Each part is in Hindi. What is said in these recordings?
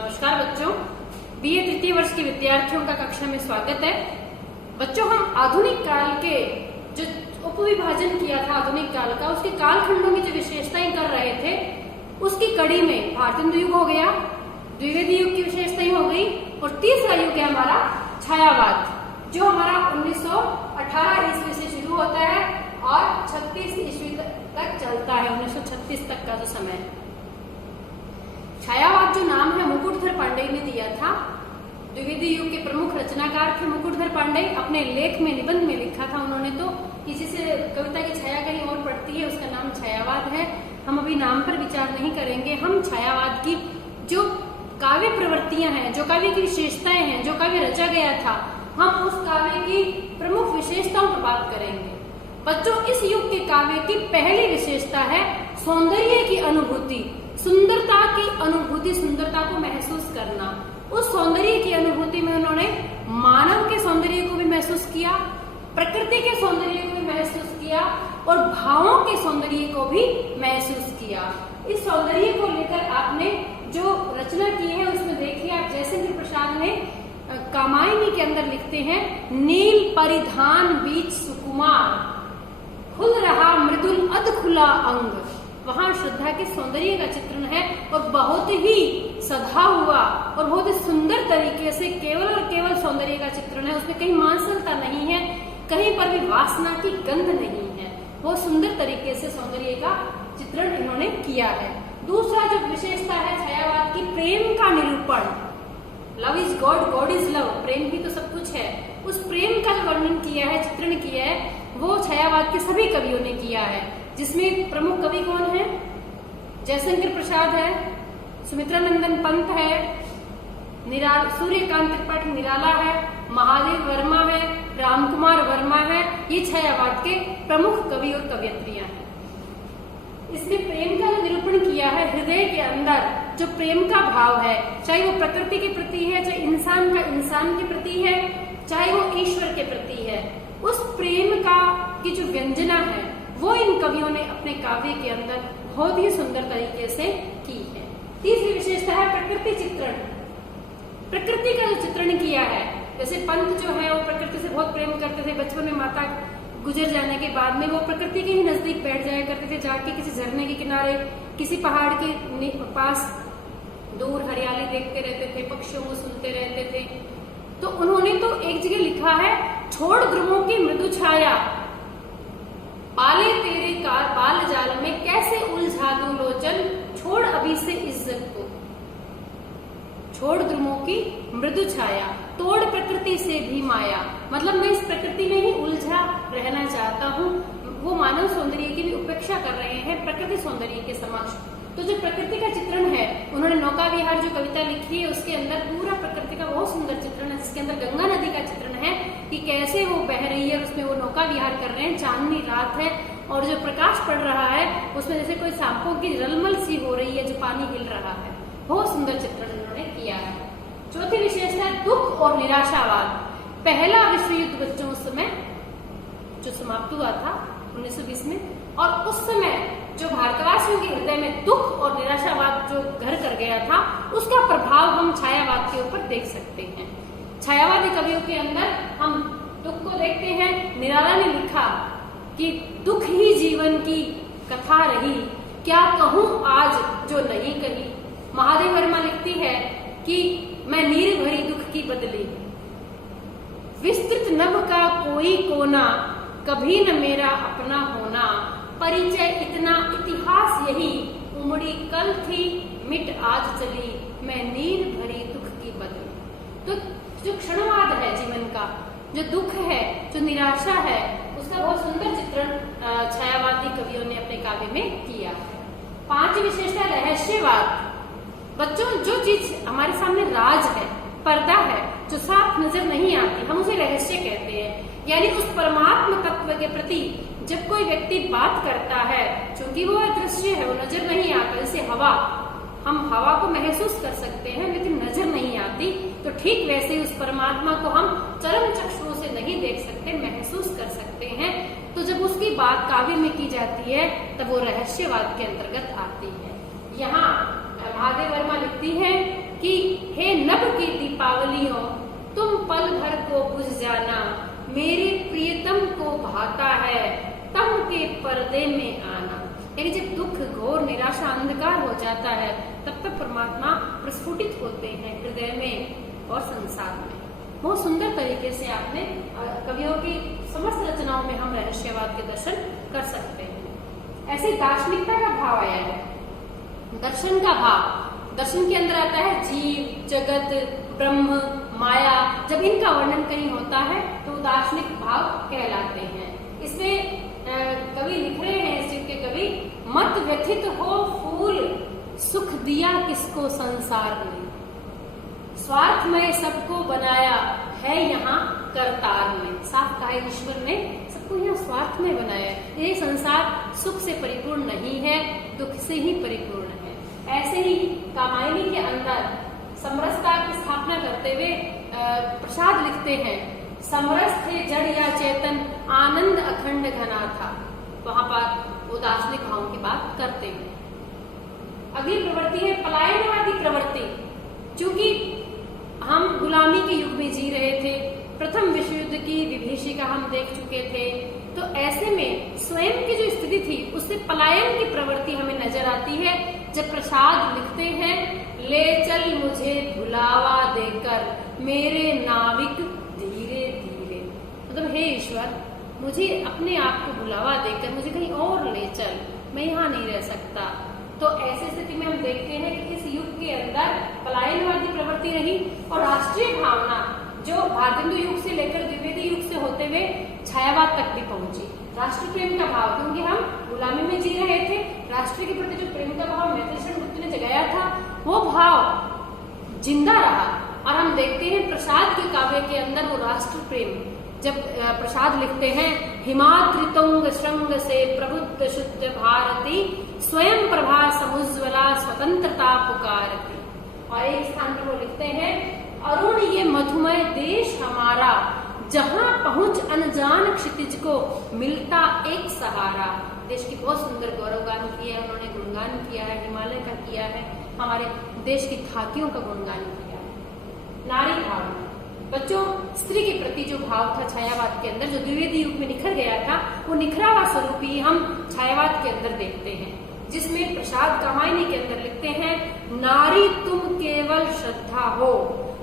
नमस्कार बच्चों, बीए तृतीय वर्ष के विद्यार्थियों का कक्षा में स्वागत है। बच्चों, हम आधुनिक काल के जो उपविभाजन किया था आधुनिक काल का, उसके कालखंडों की जो विशेषताएं कर रहे थे, उसकी कड़ी में भारतीय युग हो गया, द्विवेदी युग की विशेषताएं हो गई और तीसरा युग है हमारा छायावाद, जो हमारा 1918 ईस्वी से शुरू होता है और 36 ईस्वी तक चलता है। 1936 तक का जो समय है। छायावाद जो नाम है मुकुटधर पांडेय ने दिया था। द्विवेदी युग के प्रमुख रचनाकार थे मुकुटधर पांडेय। अपने लेख में, निबंध में लिखा था उन्होंने, तो किसी से कविता की छाया कहीं और पड़ती है, उसका नाम छायावाद है। हम अभी नाम पर विचार नहीं करेंगे। हम छायावाद की जो काव्य प्रवृत्तियां हैं, जो काव्य की विशेषताएं हैं, जो काव्य रचा गया था, हम उस काव्य की प्रमुख विशेषताओं पर बात करेंगे। बच्चों, इस युग के काव्य की पहली विशेषता है सौंदर्य की अनुभूति, सुंदरता की अनुभूति, सुंदरता को महसूस करना। उस सौंदर्य की अनुभूति में उन्होंने मानव के सौंदर्य को भी महसूस किया, प्रकृति के सौंदर्य को भी महसूस किया और भावों के सौंदर्य को भी महसूस किया। इस सौंदर्य को लेकर आपने जो रचना की है उसमें देखिए आप, जयशंकर प्रसाद ने कामायनी के अंदर लिखते हैं, नील परिधान बीच सुकुमार, खुल रहा मृदुल अध खुला अंग। वहां श्रद्धा के सौंदर्य का चित्रण है और बहुत ही सधा हुआ और बहुत ही सुंदर तरीके से केवल और केवल सौंदर्य का चित्रण है। उसमें कहीं मांसलता नहीं है, कहीं पर भी वासना की गंध नहीं है। बहुत सुंदर तरीके से सौंदर्य का चित्रण इन्होंने किया है। दूसरा जो विशेषता है छायावाद की, प्रेम का निरूपण। Love is God, God is love, प्रेम ही तो सब कुछ है। उस प्रेम का जो वर्णन किया है, चित्रण किया है, वो छायावाद के सभी कवियों ने किया है। जिसमें प्रमुख कवि कौन है? जयशंकर प्रसाद है, सुमित्रा नंदन पंत है, सूर्यकांत त्रिपाठी निराला है, महादेव वर्मा है, रामकुमार वर्मा है। ये छायावाद के प्रमुख कवि और कवयित्रियां हैं। इसमें प्रेम का जो निरूपण किया है, हृदय के अंदर जो प्रेम का भाव है, चाहे वो प्रकृति के प्रति है, चाहे इंसान का इंसान के प्रति है, चाहे वो ईश्वर के प्रति है, उस प्रेम का की जो व्यंजना है वो इन कवियों ने अपने काव्य के अंदर बहुत ही सुंदर तरीके से की है। तीसरी विशेषता है प्रकृति चित्रण। प्रकृति का जो चित्रण किया है, जैसे पंत जो है वो प्रकृति से बहुत प्रेम करते थे। बचपन में माता गुजर जाने के बाद में वो प्रकृति के ही नजदीक बैठ जाया करते थे, जाके किसी झरने के किनारे, किसी पहाड़ के पास दूर हरियाली देखते रहते थे, पक्षियों को सुनते रहते थे। तो उन्होंने तो एक जगह लिखा है, छोड़ ध्रुवों की मृदु छाया, पाले तेरे कार बाल जाल में, कैसे उलझा दूं लोचन, छोड़ अभी से इज्जत को। छोड़ ध्रुवों की मृदु छाया, तोड़ प्रकृति से भी माया। मतलब मैं इस प्रकृति में ही उलझा रहना चाहता हूँ। वो मानव सौंदर्य की भी उपेक्षा कर रहे हैं प्रकृति सौंदर्य के समक्ष। तो जो प्रकृति का चित्रण है, उन्होंने नौका विहार जो कविता लिखी है उसके अंदर पूरा प्रकृति का बहुत सुंदर चित्रण है, जिसके अंदर गंगा नदी का चित्रण है कि कैसे वो बह रही है, उसमें वो नौका विहार कर रहे हैं। चांदनी रात है और जो प्रकाश पड़ रहा है उसमें जैसे कोई सांपों की रलमल सी हो रही है, जो पानी हिल रहा है। बहुत सुंदर चित्रण उन्होंने किया है। चौथी विशेषता है दुख और निराशावाद। पहला विश्व युद्ध बच्चों उस समय जो समाप्त हुआ था 1920 में, और उस समय जो भारतवासियों के हृदय में दुख और निराशावाद जो घर कर गया था, उसका प्रभाव हम छायावाद के ऊपर देख सकते हैं। छायावादी कवियों के अंदर हम दुख को देखते हैं। निराला ने लिखा कि दुख ही जीवन की कथा रही, क्या कहूं आज जो नहीं कही। महादेव वर्मा लिखती है कि मैं नीर भरी दुख की बदली, विस्तृत नभ का कोई कोना, कभी न मेरा अपना होना, परिचय इतना इतिहास यही, उमड़ी कल थी मिट आज चली, मैं नीर भरी दुख की बदली। तो जो क्षणवाद है जीवन का, जो दुख है, जो निराशा है, उसका बहुत सुंदर चित्रण छायावादी कवियों ने अपने काव्य में किया है। पांचवी विशेषता रहस्यवाद। बच्चों, जो चीज हमारे सामने राज है, पर्दा है, जो साफ नजर नहीं आती, हम उसे रहस्य कहते हैं। यानी उस परमात्मा तत्व के प्रति जब कोई व्यक्ति बात करता है, क्योंकि वो अदृश्य है, वो नजर नहीं आता, जैसे हवा, हम हवा को महसूस कर सकते हैं लेकिन नजर नहीं आती, तो ठीक वैसे ही उस परमात्मा को हम चरम चक्षुओं से नहीं देख सकते, महसूस कर सकते हैं। तो जब उसकी बात काव्य में की जाती है तब वो रहस्यवाद के अंतर्गत आती है। यहाँ महादेव वर्मा लिखती है कि नभ की दीपावलियों तुम पल भर को बुझ जाना, मेरे प्रियतम को भाता है तम के पर्दे में आना। यानी जब दुख, घोर, निराशा, अंधकार हो जाता है तब तक परमात्मा प्रस्फुटित होते हैं हृदय में और संसार में। बहुत सुंदर तरीके से आपने कवियों की समस्त रचनाओं में हम रहस्यवाद के दर्शन कर सकते हैं। ऐसे दार्शनिकता का भाव आया है, दर्शन का भाव। दर्शन के अंदर आता है जीव, जगत, ब्रह्म, माया। जब इनका वर्णन कहीं होता है तो दार्शनिक भाव कहलाते हैं। इसमें कवि लिख रहे हैं, इस युग के कवि, मत व्यथित हो फूल, सुख दिया किसको संसार ने, स्वार्थ में सबको बनाया है यहाँ करतार ने। साफ कहा ईश्वर ने सबको यहाँ स्वार्थ में बनाया है। ये संसार सुख से परिपूर्ण नहीं है, दुख से ही परिपूर्ण है। ऐसे ही कामायनी के अंदर समरसता की स्थापना करते हुए प्रसाद लिखते हैं, समरस थे जड़ या चेतन, आनंद अखंड घना था। वहां पर वो दार्शनिक भाव की बात करते हैं। अगली प्रवृत्ति है पलायनवादी प्रवृत्ति। चूंकि हम गुलामी के युग में जी रहे थे, प्रथम विश्व युद्ध की विभीषिका हम देख चुके थे, तो ऐसे में स्वयं की जो स्थिति थी उससे पलायन की प्रवृत्ति हमें नजर आती है। जब प्रसाद लिखते हैं, ले चल मुझे भुलावा देकर मेरे नाविक धीरे धीरे, मतलब हे ईश्वर मुझे अपने आप को भुलावा देकर मुझे कहीं और ले चल, मैं यहाँ नहीं रह सकता। तो ऐसी स्थिति में हम देखते हैं कि इस युग के अंदर पलायनवादी प्रवृत्ति रही और राष्ट्रीय भावना जो भारतेंदु युग से लेकर द्विवेदी युग से होते हुए छायावाद तक भी पहुंची। राष्ट्र प्रेम का भाव, क्योंकि हम गुलामी में जी रहे थे, राष्ट्र के प्रति जो प्रेम का भाव मैत्रेय गुप्त ने जगाया था वो भाव जिंदा रहा। और हम देखते हैं प्रसाद के काव्य के अंदर वो राष्ट्र प्रेम, जब प्रसाद लिखते हैं, हिमाद्रितुंग श्रृंग से प्रबुद्ध शुद्ध भारती, स्वयं प्रभा समुज्ज्वला स्वतंत्रता पुकारती। और एक स्थान पर वो लिखते हैं, अरुण ये मधुमय देश हमारा, जहां पहुंच अनजान क्षितिज को मिलता एक सहारा। देश की बहुत सुंदर गौरवगान किया है उन्होंने, गुणगान किया है, हिमालय का किया है, हमारे देश की खातियों का गुणगान किया है। नारी भाव, बच्चों स्त्री के प्रति जो भाव था छायावाद के अंदर, जो द्विवेदी युग में निखर गया था, वो निखरा हुआ स्वरूप ही हम छायावाद के अंदर देखते हैं, जिसमें प्रसाद कामायनी के अंदर लिखते हैं, नारी तुम केवल श्रद्धा हो,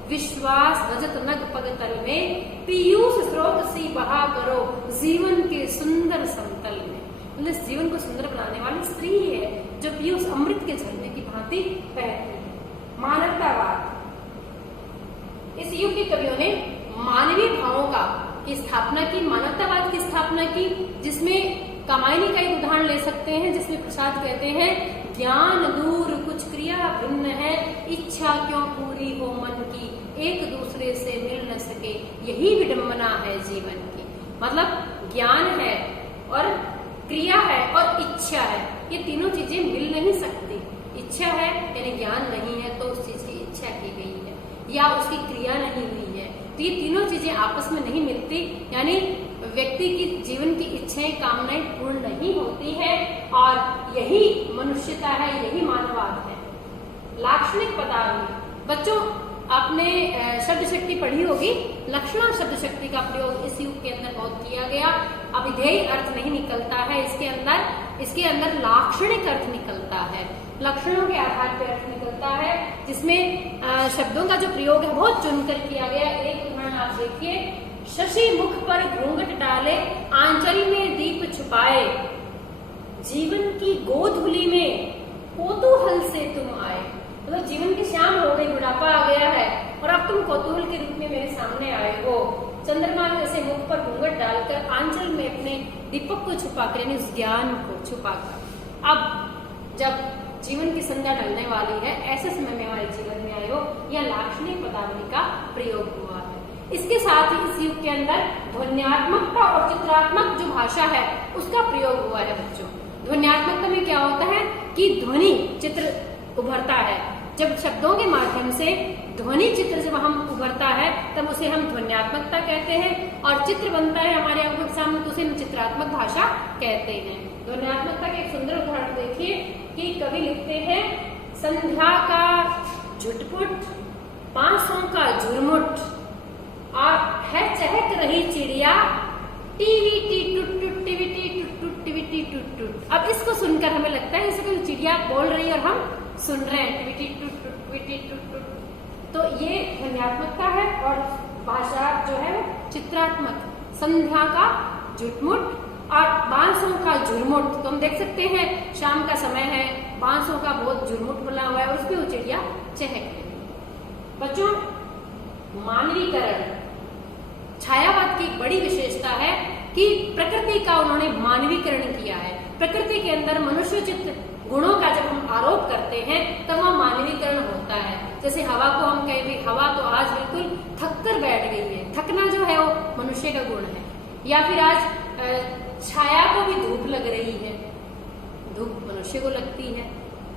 विश्वास रजत नग पग तल में, पीयूष स्रोत सी बहा करो जीवन के सुंदर समतल में। मतलब जीवन को सुंदर बनाने वाली स्त्री ही है जो पीयूष अमृत के झरने की भांति बहती है। मानवतावाद, इस युग के कवियों ने मानवीय भावों का की स्थापना की, मानवतावाद की स्थापना की, जिसमें कामायनी का एक उदाहरण ले सकते हैं, जिसमें प्रसाद कहते हैं, ज्ञान दूर कुछ क्रिया भिन्न है, इच्छा क्यों पूरी हो मन की, एक दूसरे से मिल न सके, यही विडंबना है जीवन की। मतलब ज्ञान है और क्रिया है और इच्छा है, ये तीनों चीजें मिल नहीं सकती। इच्छा है यानी ज्ञान नहीं है तो उस चीज की इच्छा की गई है, या उसकी क्रिया नहीं हुई है, तो ये तीनों चीजें आपस में नहीं मिलती, यानी व्यक्ति की जीवन की इच्छाएं कामनाएं पूर्ण नहीं होती है, और यही मनुष्यता है, यही मानववाद है। लाक्षणिक पदावली, बच्चों आपने शब्द शक्ति पढ़ी होगी, लक्षण और शब्द शक्ति का प्रयोग इस युग के अंदर बहुत किया गया। अविधेय अर्थ नहीं निकलता है इसके अंदर लाक्षणिक अर्थ निकलता है, लक्षणों के आधार पर अर्थ निकलता है, जिसमें शब्दों का जो प्रयोग है बहुत चुनकर किया गया। एक उदाहरण आप देखिए, शशि मुख पर घूंघट डाले, आंचल में दीप छुपाए, जीवन की गोधूली में कौतूहल से तुम आए। मतलब जीवन की शाम हो गई, बुढ़ापा आ गया है और अब तुम कौतूहल के रूप में मेरे सामने आए हो। चंद्रमा जैसे मुख पर घूंघट डालकर, आंचल में अपने दीपक को छुपाकर, यानी उस ज्ञान को छुपाकर, अब जब जीवन की संध्या ढलने वाली है, ऐसे समय में हमारे जीवन में आए हो, यह लाक्षणिक पदावली का प्रयोग हुआ है। इसके साथ ही इस युग के अंदर ध्वन्यात्मकता और चित्रात्मक जो भाषा है उसका प्रयोग हुआ है। बच्चों ध्वन्यात्मकता में क्या होता है कि ध्वनि चित्र उभरता है, जब शब्दों के माध्यम से ध्वनि चित्र जब हम उभरता है तब उसे हम ध्वन्यात्मकता कहते हैं, और चित्र बनता है हमारे आंखों के सामने तो उसे हम चित्रात्मक भाषा कहते हैं। ध्वन्यात्मकता के एक सुंदर उदाहरण देखिए कि कवि लिखते हैं, संध्या का झुटपुट बांसों का झुरमुट और है चहक रही चिड़िया, टीवी टी टुट टुट टीवी टी टुट टुट टीवी टी टुट टुट। अब इसको सुनकर हमें लगता है जैसे कोई चिड़िया बोल रही है और हम सुन रहे हैं, टीवी टी टुट टुट टीवी टी टुट टुट। तो ये ध्वन्यात्मकता है और भाषा जो है वो चित्रात्मक। संध्या का झुटमुट और बांसों का झुरमुट, तो हम देख सकते हैं शाम का समय है, बांसों का बहुत झुरमुट बना हुआ है और उसपे वो चिड़िया चहक रही है। बच्चों, मानवीकरण छायावाद की एक बड़ी विशेषता है कि प्रकृति का उन्होंने मानवीकरण किया है। प्रकृति के अंदर मनुष्योचित गुणों का जब हम आरोप करते हैं तब वह मानवीकरण होता है। जैसे हवा को हम कहें भी हवा तो आज बिल्कुल थक कर बैठ गई है, थकना जो है वो मनुष्य का गुण है। या फिर आज छाया को भी धूप लग रही है, धूप मनुष्य को लगती है,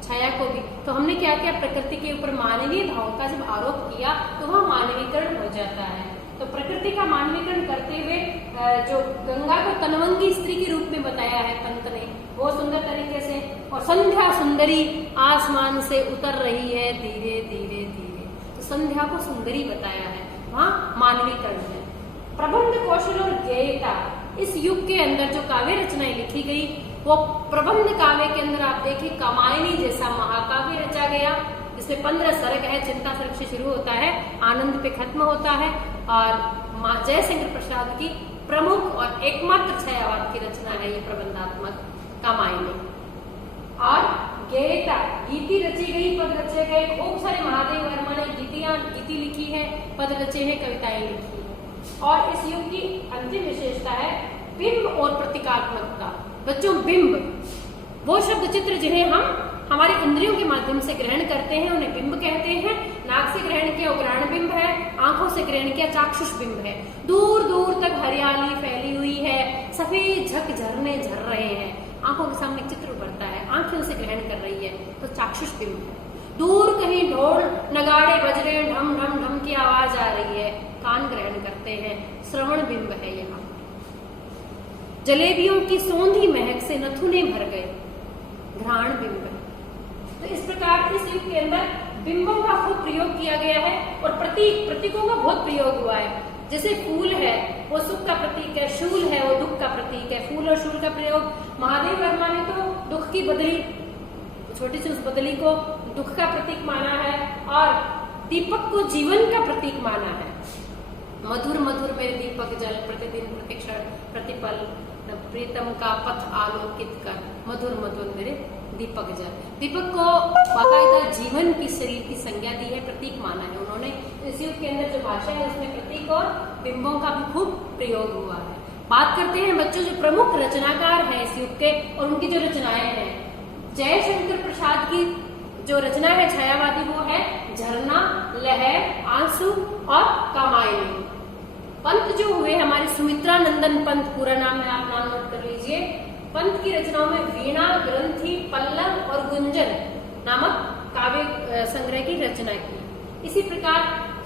छाया को भी। तो हमने क्या किया, प्रकृति के ऊपर मानवीय भाव का जब आरोप किया तो वह मानवीकरण हो जाता है। तो प्रकृति का मानवीकरण करते हुए जो गंगा को तनवंगी स्त्री के रूप में बताया है पंत ने, बहुत सुंदर तरीके से। और संध्या सुंदरी आसमान से उतर रही है धीरे धीरे धीरे, तो संध्या को सुंदरी बताया है, वहाँ मानवीकरण है। प्रबंध कौशल और गेयता, इस युग के अंदर जो काव्य रचनाएं लिखी गई वो प्रबंध काव्य के अंदर आप देखिए कामायनी जैसा महाकाव्य रचा गया, जिसमें 15 सर्ग है, चिंता सर्ग से शुरू होता है, आनंद पे खत्म होता है। और जयशंकर प्रसाद की प्रमुख और एकमात्र छायावाद की रचना है ये प्रबंधात्मक कामायनी। और गेयता, गीति रची गई, पद रचे गए, खूब सारे महादेव वर्मा ने गीति लिखी है, पद रचे हैं, कविताएं लिखी है। और इस युग की अंतिम विशेषता है बिंब और प्रतीकात्मकता। बच्चों, बिंब वो शब्द चित्र जिन्हें हम हमारे इंद्रियों के माध्यम से ग्रहण करते हैं उन्हें बिंब कहते हैं। नाक से ग्रहण किया ग्रहण बिंब है, आंखों से ग्रहण किया चाक्षुष बिंब है। दूर दूर तक हरियाली फैली हुई है, सफेद झक झरने झर रहे हैं, आंखों के सामने चित्र उभरता है, आंखें उसे ग्रहण कर रही है, तो चाक्षुष बिंब है। दूर कहीं ढोल नगाड़े बज रहे हैं, ढम ढम ढम की आवाज आ रही है, कान ग्रहण करते हैं, श्रवण बिंब है यहाँ। जलेबियों की सौंधी महक से नथुने भर गए, घ्राण बिंब है। तो इस प्रकार इस युग के अंदर बिंबों का खूब प्रयोग किया गया है और प्रतीकों का बहुत प्रयोग हुआ है। जैसे फूल है वो सुख का प्रतीक है, शूल है वो दुख का प्रतीक है। फूल और शूल का प्रयोग महादेव वर्मा ने तो दुख की बदली, छोटी सी उस बदली को दुख का प्रतीक माना है और दीपक को जीवन का प्रतीक माना है। मधुर मधुर मेरे दीपक जल, प्रतिदिन प्रतिक्षण प्रतिपल प्रीतम का पथ आलोकित कर, मधुर मधुर मेरे दीपक जल। दीपक को बाकायदा जीवन की शरीर की संज्ञा दी है, प्रतीक माना है उन्होंने। इस युग के अंदर जो भाषा है उसमें प्रतीक और बिंबों का भी खूब प्रयोग हुआ है। बात करते हैं बच्चों जो प्रमुख रचनाकार हैं इस युग के और उनकी जो रचनाएं हैं। जयशंकर प्रसाद की जो रचना है छायावादी वो है झरना, लहर, आंसू और कामायनी। पंत जो हुए हमारे सुमित्रा नंदन पंत, पूरा नाम है, आप नाम नोट कर लीजिए। पंत की रचनाओं में वीणा, ग्रंथि, पल्लव और गुंजन नामक काव्य संग्रह की रचना की। इसी प्रकार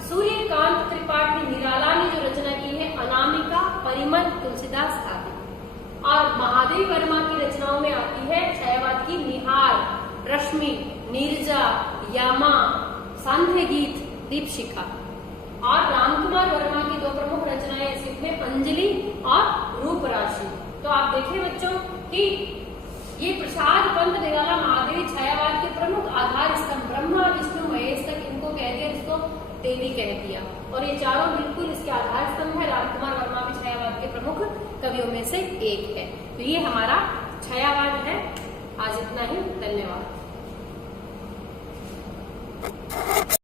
सूर्यकांत त्रिपाठी निराला ने जो रचना की है अनामिका, परिमल, तुलसीदास आदि। और महादेव वर्मा की रचनाओं में आती है छायावाद की निहार, रश्मि, नीरजा, यामा, सांध्य गीत, दीपशिखा। और रामकुमार वर्मा की दो प्रमुख रचनाएं इस युग में अंजलि और रूप राशि। तो आप देखिए बच्चों कि ये प्रसाद, पंत, निराला, महादेवी छायावाद के प्रमुख आधार स्तंभ, ब्रह्मा विष्णु महेश तक इनको कह दिया, इसको देवी कह दिया। और ये चारों बिल्कुल इसके आधार स्तंभ है। रामकुमार वर्मा भी छायावाद के प्रमुख कवियों में से एक है। तो ये हमारा छायावाद है। आज इतना ही, धन्यवाद।